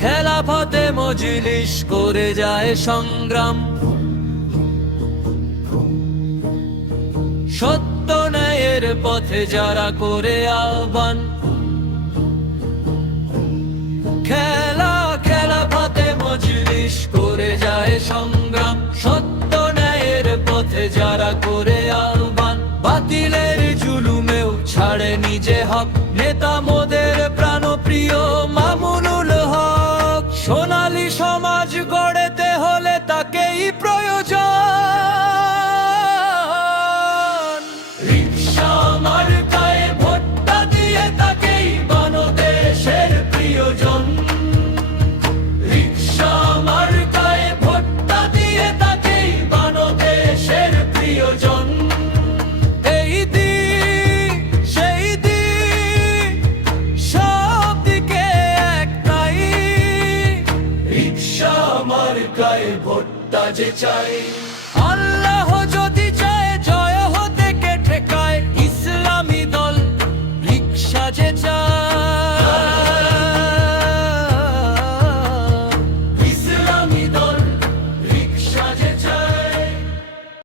খেলাফতে মজলিস করে যায় সংগ্রাম, সত্য ন্যায়ের পথে যারা করে আহ্বান। খেলাফতে মজলিস করে যায় সংগ্রাম, সত্য ন্যায়ের পথে যারা করে আহ্বান। বাতিলের জুলুমেও ছাড়ে নিজে হক, নেতা মোদের প্রাণপ্রিয় মামুনুল হক। সোনালী সমাজ গড়তে হলে তাকেই প্রয়োজন। রিকশা মার্কায় ভোটটা দিয়ে তাকেই বাংলাদেশের প্রিয়জন। রিকশা মার্কায় ভোটটা দিয়ে তাকেই বাংলাদেশের প্রিয়জন। এই দিক সেই দিক সব দিকে একটাই, রিকশা মার্কায় ভোটটা যে চাই।